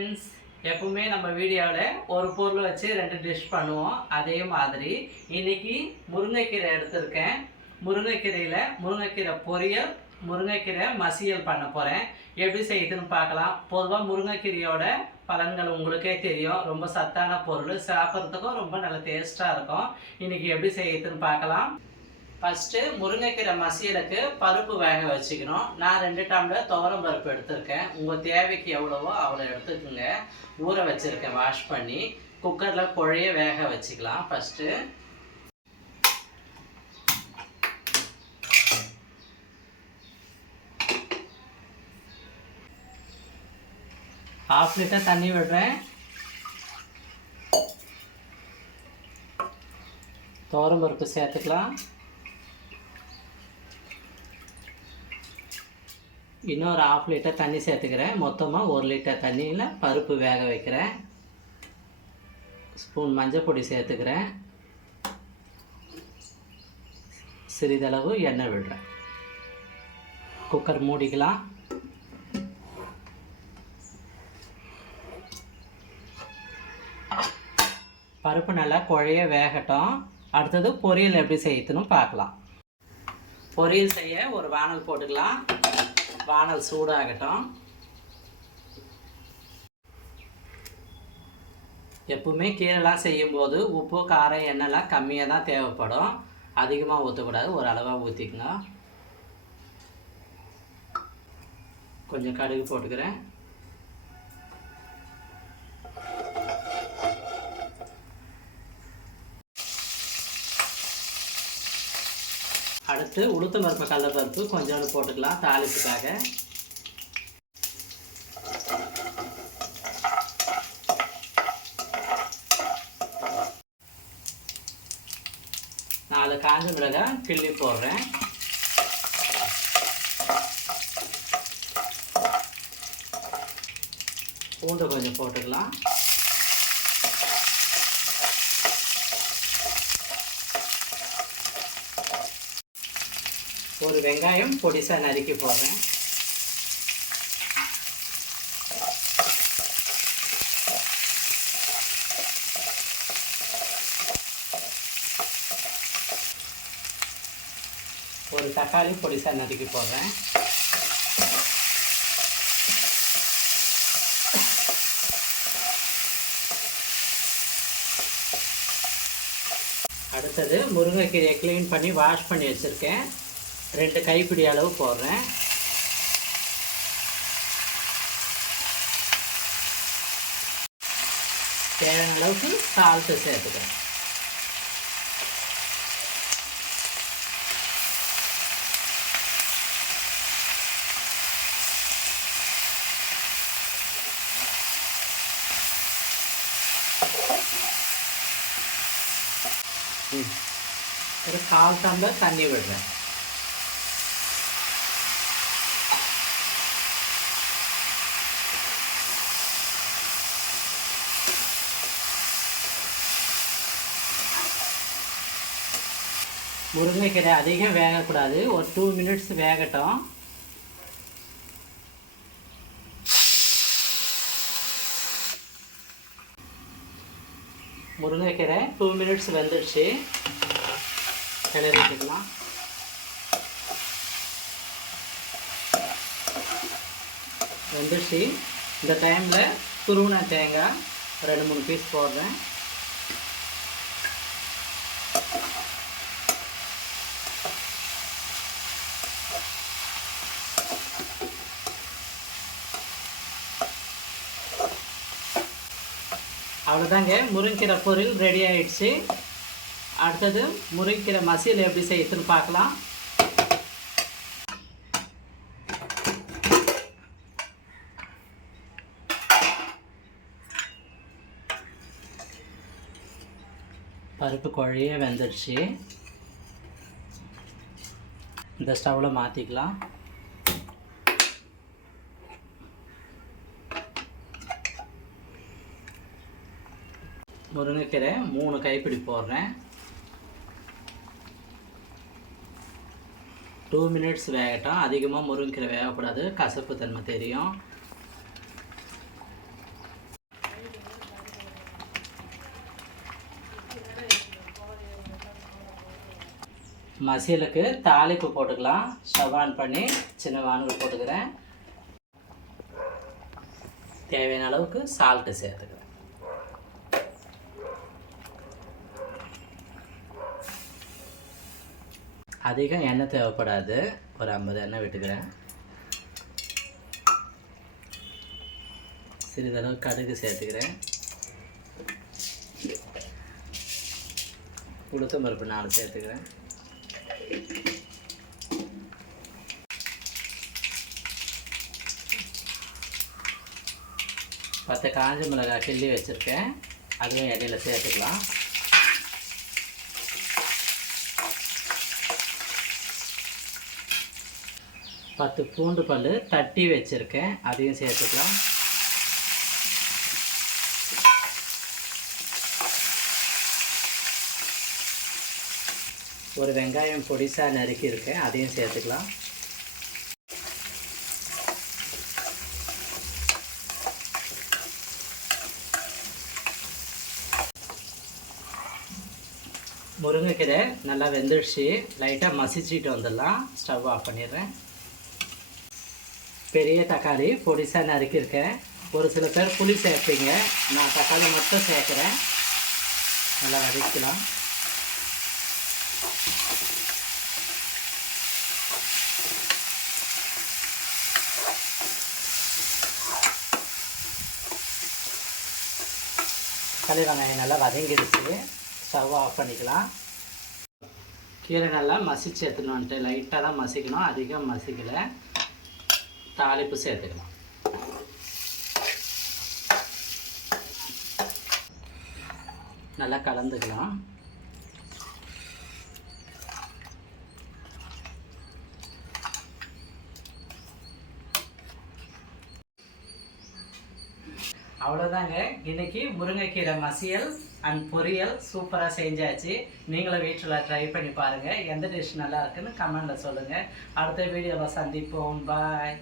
Friends, எப்பவுமே நம்ம வீடியோவில் ஒரு பொருள் வச்சு 2 டிஷ் பண்ணுவோம். அதே மாதிரி இன்னைக்கு முருங்கைக்கீரை எடுத்திருக்கேன். முருங்கைக்கீரையில் முருங்கைக்கீரை பொரியல், முருங்கைக்கீரை மசியல் பண்ண போகிறேன். எப்படி செய்யுதுன்னு பார்க்கலாம். பொதுவாக முருங்கைக்கீரையோட பலன்கள் உங்களுக்கே தெரியும். ரொம்ப சத்தான பொருள், சாப்பிட்றதுக்கும் ரொம்ப நல்ல டேஸ்ட்டாக இருக்கும். இன்றைக்கி எப்படி செய்யுதுன்னு பார்க்கலாம். ஃபஸ்ட்டு முருங்கைக்கீரை மசியலுக்கு பருப்பு வேக வச்சுக்கணும். நான் 2 டம்ளர் துவரம் பருப்பு எடுத்திருக்கேன். உங்கள் தேவைக்கு எவ்வளவோ அவ்வளோ எடுத்துக்கோங்க. ஊற வச்சுருக்கேன் வாஷ் பண்ணி. குக்கரில் குழைய வேக வச்சுக்கலாம். ஃபஸ்ட்டு 1/2 லிட்டர் தண்ணி விடுறேன். துவரம் பருப்பு சேர்த்துக்கலாம். இன்னொரு 1/2 லிட்டர் தண்ணி சேர்த்துக்கிறேன். மொத்தமாக 1 லிட்டர் தண்ணியில் பருப்பு வேக வைக்கிறேன். ஸ்பூன் மஞ்சள் பொடி சேர்த்துக்கிறேன். சிறிதளவு எண்ணெய் விடுறேன். குக்கர் மூடிக்கலாம். பருப்பு நல்லா குழைய வேகட்டும். அடுத்தது பொரியல் எப்படி செய்யணும்னு பார்க்கலாம். பொரியல் செய்ய ஒரு வானல் போட்டுக்கலாம். வானல் சூடாகட்டும். எப்பவுமே கீரைலாம் செய்யும்போது உப்பு, காரம், எண்ணெய்லாம் கம்மியாக தான் தேவைப்படும். அதிகமாக ஊற்றக்கூடாது. ஒரு அளவாக ஊற்றிக்குங்க. கொஞ்சம் கடுகு போட்டுக்கிறேன். அடுத்து உளுத்தம் பருப்பு, கடலைப்பருப்பு கொஞ்சோண்டு போட்டுக்கலாம் தாளிப்புக்காக. நாலு காஞ்ச மிளகாய் கிள்ளி போடுறேன். பூண்டு கொஞ்சம் போட்டுக்கலாம். ஒரு வெங்காயம் பொடிசாக நறுக்கி போடுறேன். ஒரு தக்காளி பொடிசாக நறுக்கி போடுறேன். அடுத்தது முருங்கைக்கீரையை க்ளீன் பண்ணி வாஷ் பண்ணி வச்சுருக்கேன். 2 கைப்பிடி அளவு போடுறேன். தேவையான அளவுக்கு சால்ட்டு சேர்த்துக்கிறேன். ஒரு 1/4 டம்ளர் தண்ணி விடுறேன். முருங்கைக்கீரை அதிகம் வேகக்கூடாது. ஒரு 2 மினிட்ஸ் வேகட்டும். முருங்கைக்கீரை 2 மினிட்ஸ் வெந்துடுச்சு. கிளறிக்கலாம். வெந்துடுச்சு. இந்த டைமில் துருவின தேங்காய் 2-3 பீஸ் போடுறேன். அவ்வளோதாங்க, முருங்கைக்கீரை பொரியல் ரெடி ஆகிடுச்சு. அடுத்தது முருங்கைக்கீரை மசியல் எப்படி செய்யுதுன்னு பார்க்கலாம். பருப்பு குழைய வெந்துடுச்சு. இந்த ஸ்டவ்வில் மாற்றிக்கலாம். முருங்கைக்கீரை 3 கைப்பிடி போடுறேன். 2 மினிட்ஸ் வேகட்டும். அதிகமாக முருங்கைக்கீரை வேகக்கூடாது, கசப்பு தன்மை தெரியும். மசியலுக்கு தாளிப்பு போட்டுக்கலாம். ஸ்டவ் ஆன் பண்ணி சின்ன வானல் போட்டுக்கிறேன். தேவையான அளவுக்கு சால்ட்டு சேர்த்துக்கிறேன். அதிகம் எண்ணெய் தேவைப்படாது, ஒரு 50 எண்ணெய் விட்டுக்கிறேன். சிறிதளவு கடுகு சேர்த்துக்கிறேன். உளுத்தம் பருப்பு 4 சேர்த்துக்கிறேன். பத்து காஞ்ச மிளகாய் கிள்ளி வச்சுருக்கேன், அதுவும் இடையில சேர்த்துக்கலாம். பத்து பூண்டு பல் தட்டி வச்சுருக்கேன், அதையும் சேர்த்துக்கலாம். ஒரு வெங்காயம் பொடிசாக நறுக்கி இருக்கேன், அதையும் சேர்த்துக்கலாம். முருங்கைக்கீரை நல்லா வெந்துடுச்சு, லைட்டாக மசிச்சுட்டு வந்துடலாம். ஸ்டவ் ஆஃப் பண்ணிடுறேன். பெரிய தக்காளி பொடிசாக நறுக்கியிருக்கேன். ஒரு சில பேர் புளி சேர்ப்பீங்க, நான் தக்காளி மட்டும் சேர்க்குறேன். நல்லா வதக்கலாம். தக்காளி வெங்காயம் நல்லா வதங்கிடுச்சு, ஸ்டவ் ஆஃப் பண்ணிக்கலாம். கீரை நல்லா மசிச்சு எடுத்துன்னு வந்துட்டு லைட்டாக தான் மசிக்கணும், அதிகம் மசிக்கலை. தாளிப்பு சேர்த்துக்கலாம். நல்லா கலந்துக்கலாம். அவ்வளோதாங்க, இன்னைக்கு முருங்கைக்கீரை மசியல் அண்ட் பொரியல் சூப்பராக செஞ்சாச்சு. நீங்களும் வீட்டில் ட்ரை பண்ணி பாருங்கள். எந்த டிஷ் நல்லா இருக்குன்னு கமெண்டில் சொல்லுங்கள். அடுத்த வீடியோவில் சந்திப்போம். பாய்.